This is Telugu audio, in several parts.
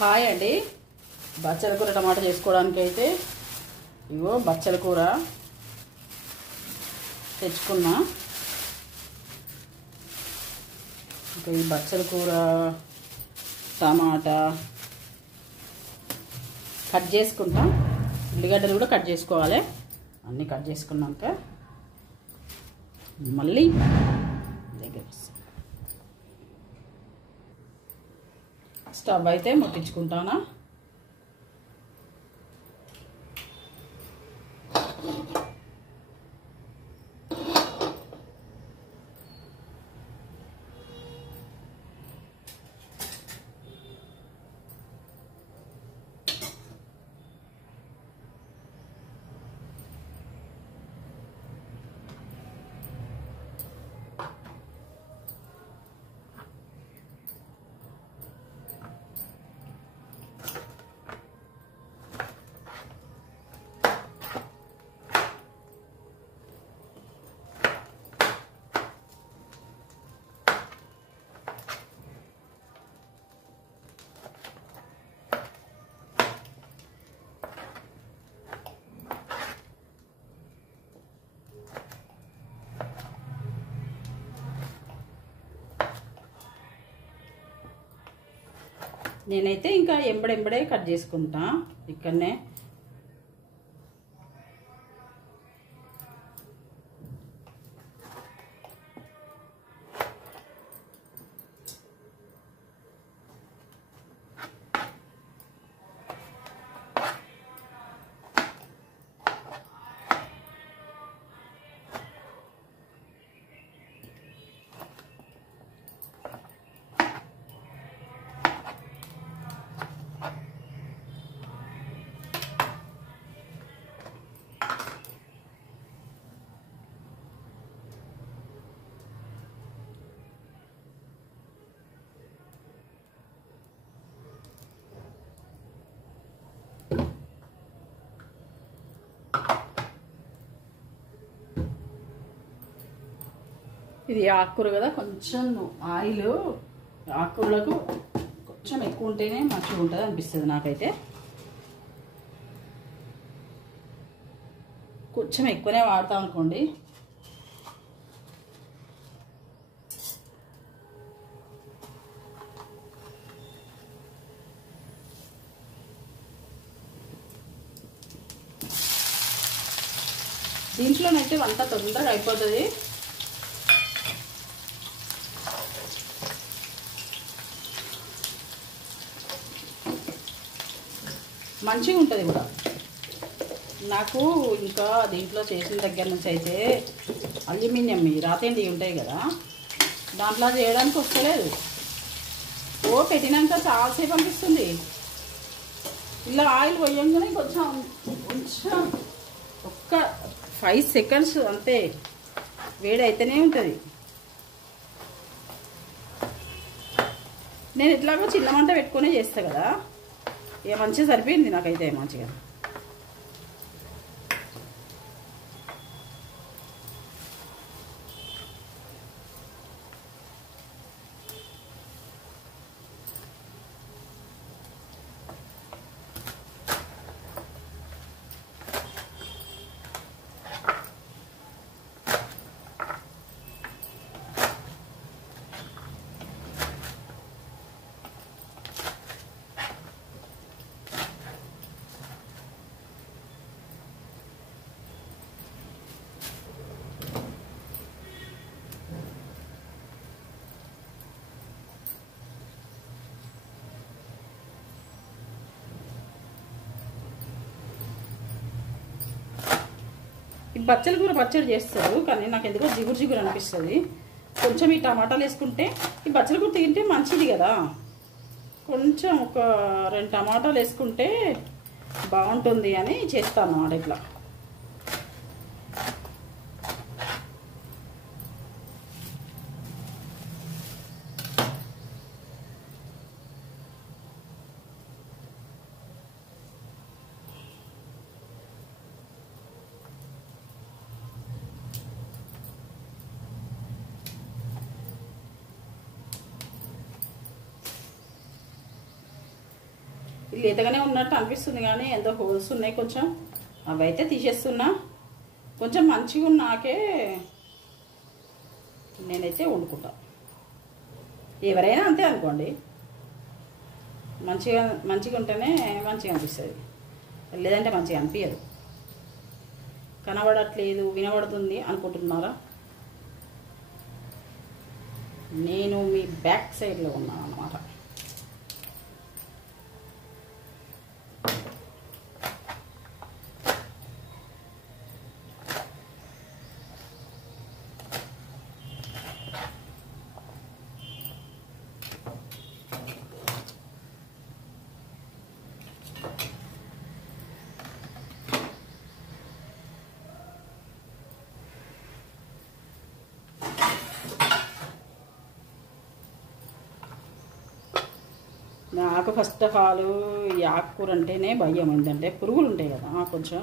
హాయ్ అండి. బచ్చల కూర టమాటా చేసుకోవడానికి అయితే ఇగో బచ్చల కూర తెచ్చుకున్నా. ఇంకా ఈ బచ్చల కూర టమాటా కట్ చేసుకుంటాం. ఉల్లిగడ్డలు కూడా కట్ చేసుకోవాలి. అన్నీ కట్ చేసుకున్నాక మళ్ళీ దగ్గర స్టవ్ అయితే ముట్టించుకుంటానా. నేనైతే ఇంకా ఎంబడెంబడే కట్ చేసుకుంటా. ఇక్కడనే ఇది ఆకుకూర కదా, కొంచెం ఆయిల్ ఆకుకూరలకు కొంచెం ఎక్కువ ఉంటేనే మంచిగా ఉంటుంది అనిపిస్తుంది నాకైతే. కొంచెం ఎక్కువనే వాడతాం అనుకోండి. దీంట్లోనైతే వంట తొందరగా అయిపోతుంది. మంచిగా ఉంటుంది కూడా. నాకు ఇంకా దీంట్లో చేసిన దగ్గర నుంచి అయితే అల్యూమినియం రాతేండి ఉంటాయి కదా, దాంట్లో చేయడానికి వస్తలేదు. పెట్టినాక చాలాసేపు అనిపిస్తుంది. ఇలా ఆయిల్ పోయంగానే కొంచెం ఒక్క 5 సెకండ్స్ అంతే వేడి అయితేనే ఉంటుంది. నేను ఇట్లాగో చిన్న మంట పెట్టుకునే చేస్తా కదా, మంచిగా సరిపోయింది నాకైతే మంచిగా. ఈ బచ్చల కూర పచ్చడి చేస్తారు కానీ నాకు ఎందుకో జిగురు జిగురు అనిపిస్తుంది. కొంచెం ఈ టమాటాలు వేసుకుంటే ఈ బచ్చల కూర తింటే మంచిది కదా. కొంచెం ఒక 2 టమాటాలు వేసుకుంటే బాగుంటుంది అని చేస్తాను అన్నమాట ఇట్లా. లేతగానే ఉన్నట్టు అనిపిస్తుంది కానీ ఎంతో హోల్స్ ఉన్నాయి కొంచెం, అవి అయితే తీసేస్తున్నా. కొంచెం మంచిగా ఉన్నాకే నేనైతే వండుకుంటా. ఎవరైనా అంతే అనుకోండి, మంచిగా ఉంటేనే మంచిగా అనిపిస్తుంది, లేదంటే మంచిగా అనిపించదు. కనబడట్లేదు వినబడుతుంది అనుకుంటున్నారా? నేను మీ బ్యాక్ సైడ్లో ఉన్నాను అన్నమాట. నాకు ఫస్ట్ ఆఫ్ ఆల్ ఈ ఆకుకూర అంటేనే భయం. ఏంటంటే పురుగులు ఉంటాయి కదా, కొంచెం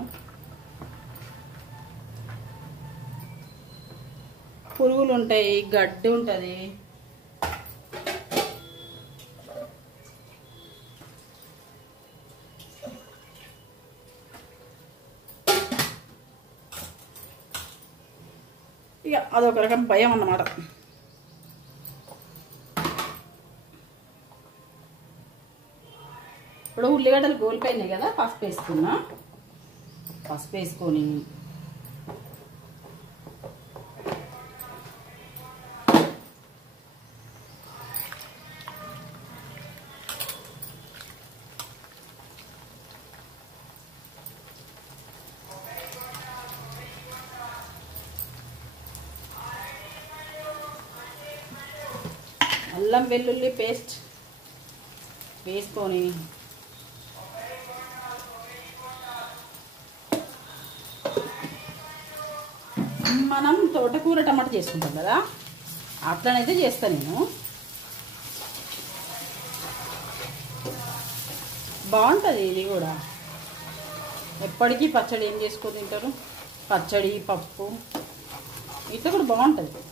పురుగులు ఉంటాయి, గడ్డి ఉంటుంది. ఇక అదొక రకం భయం అన్నమాట. ఇప్పుడు ఉల్లిగడ్డలు గోలిపోయినాయి కదా, పసుపు వేసుకున్నా. పసుపు వేసుకొని అల్లం వెల్లుల్లి పేస్ట్ వేసుకొని మనం తోటకూర టమాటా చేసుకుంటాం కదా, అట్లనైతే చేస్తాను నేను. బాగుంటుంది ఇది కూడా. ఎప్పటికీ పచ్చడి ఏం చేసుకొని తింటారు, పచ్చడి పప్పు ఇట్లా కూడా బాగుంటుంది.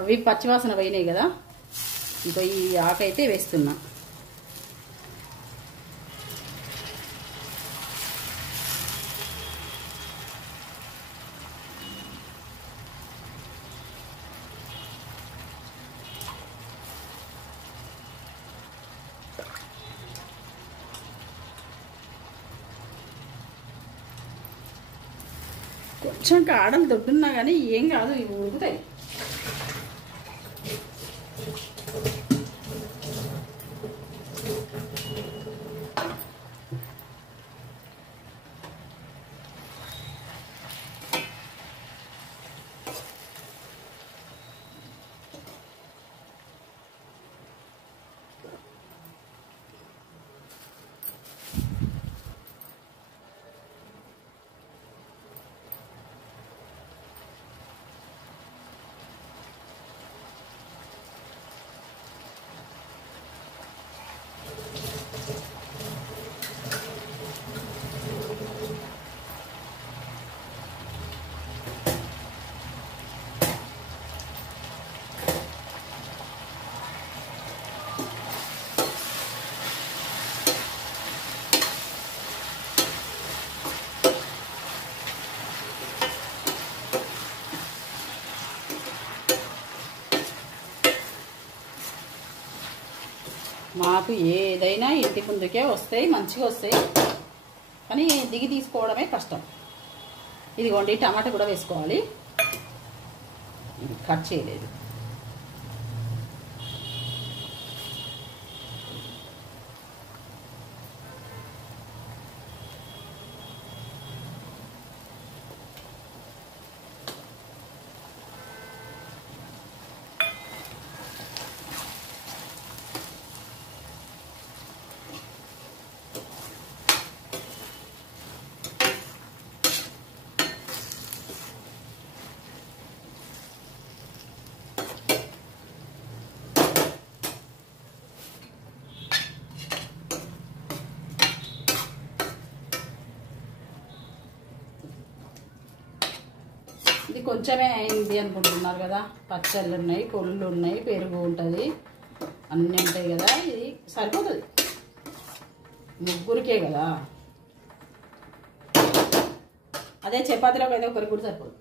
అవి పచ్చివాసన పోయినాయి కదా, ఇంకా ఈ ఆకైతే వేస్తున్నా. కొంచెం కాడలు దొడ్డున్నా కానీ ఏం కాదు, ఇవి ఉడుకుతాయి. మాకు ఏదైనా ఇంటి ముందుకే వస్తాయి, మంచిగా వస్తాయి, కానీ దిగి తీసుకోవడమే కష్టం. ఇదిగోండి టమాటా కూడా వేసుకోవాలి, ఇది కట్ చేయలేదు. ఇది కొంచెమే అయింది అనుకుంటున్నారు కదా, పచ్చళ్ళు ఉన్నాయి, పొళ్ళు ఉన్నాయి, పెరుగు ఉంటుంది, అన్నీ ఉంటాయి కదా, ఇది సరిపోతుంది ముగ్గురికే కదా. అదే చపాతీలోకి అయితే ఒకరికి కూడా సరిపోదు.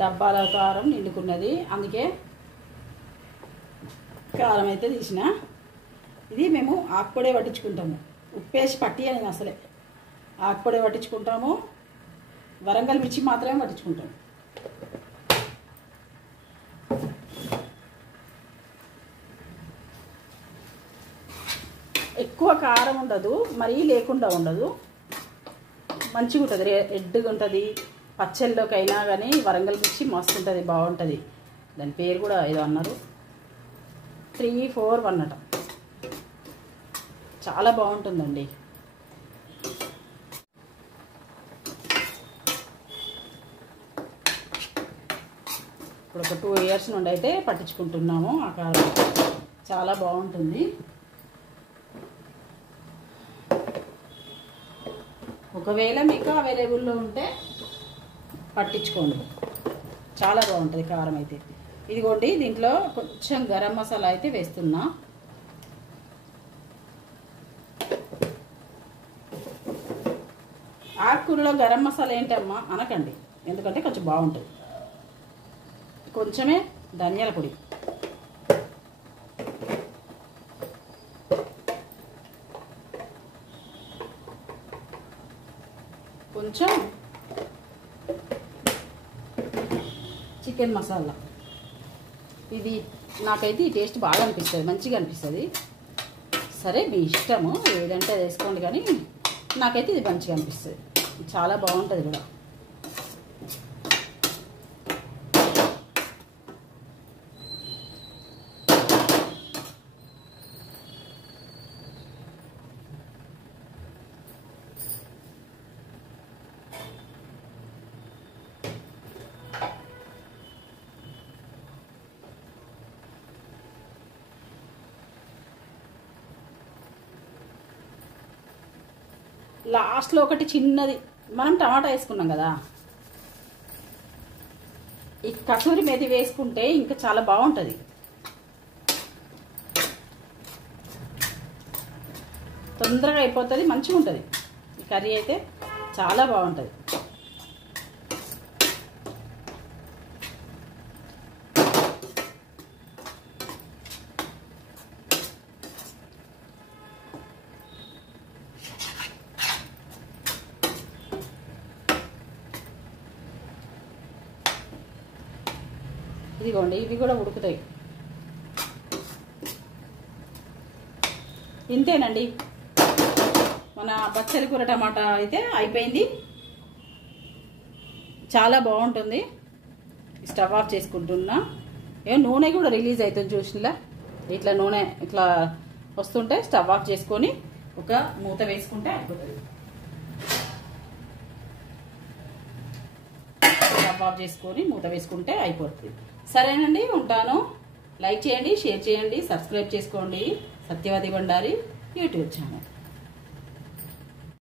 డబ్బాల కారం నిండుకున్నది, అందుకే కారం అయితే తీసిన. ఇది మేము ఆకుపొడే పట్టించుకుంటాము, ఉప్పేసి పట్టి అని అసలే ఆకుపొడే పట్టించుకుంటాము, వరంగల్ మిర్చి మాత్రమే పట్టించుకుంటాము. ఎక్కువ కారం ఉండదు, మరీ లేకుండా ఉండదు, మంచిగా ఉంటుంది, రెడ్గా ఉంటుంది. పచ్చళ్ళలోకి అయినా కానీ వరంగల్ మిర్చి మస్తు ఉంటుంది, బాగుంటుంది. దాని పేరు కూడా ఏదో అన్నారు, 341 అట, చాలా బాగుంటుందండి. ఇప్పుడు ఒక 2 ఇయర్స్ నుండి అయితే పట్టించుకుంటున్నాము ఆ కారం, చాలా బాగుంటుంది. ఒకవేళ మీకు అవైలబుల్లో ఉంటే పట్టించుకోండి, చాలా బాగుంటుంది కారం అయితే. ఇదిగోండి, దీంట్లో కొంచెం గరం మసాలా అయితే వేస్తున్నా. ఆకుకూరలో గరం మసాలా ఏంటమ్మా అనకండి, ఎందుకంటే కొంచెం బాగుంటుంది. కొంచెమే ధనియాల పొడి, కొంచెం చికెన్ మసాలా. ఇది నాకైతే ఈ టేస్ట్ బాగా అనిపిస్తుంది, మంచిగా అనిపిస్తుంది. సరే మీ ఇష్టము, ఏదంటే అది వేసుకోండి, కానీ నాకైతే ఇది మంచిగా అనిపిస్తుంది, చాలా బాగుంటుంది కూడా. లాస్ట్లో ఒకటి చిన్నది, మనం టమాటా వేసుకున్నాం కదా, ఈ కసూరి మేతి వేసుకుంటే ఇంకా చాలా బాగుంటుంది. తొందరగా అయిపోతుంది, మంచిగా ఉంటుంది ఈ కర్రీ అయితే, చాలా బాగుంటుంది. ఇదిగోండి, ఇవి కూడా ఉడుకుతాయి. ఇంతేనండి, మన బచ్చలి కూర టమాటా అయితే అయిపోయింది, చాలా బాగుంటుంది. స్టవ్ ఆఫ్ చేసుకుంటున్నా. నూనె కూడా రిలీజ్ అవుతుంది చూసినలా, ఇట్లా నూనె ఇట్లా వస్తుంటే స్టవ్ ఆఫ్ చేసుకొని ఒక మూత వేసుకుంటే అయిపోతుంది. స్టవ్ ఆఫ్ చేసుకొని మూత వేసుకుంటే అయిపోతుంది. సరేనండి, ఉంటాను. లైక్ చేయండి, షేర్ చేయండి, సబ్స్క్రైబ్ చేసుకోండి. Satyavathi Bandari YouTube channel.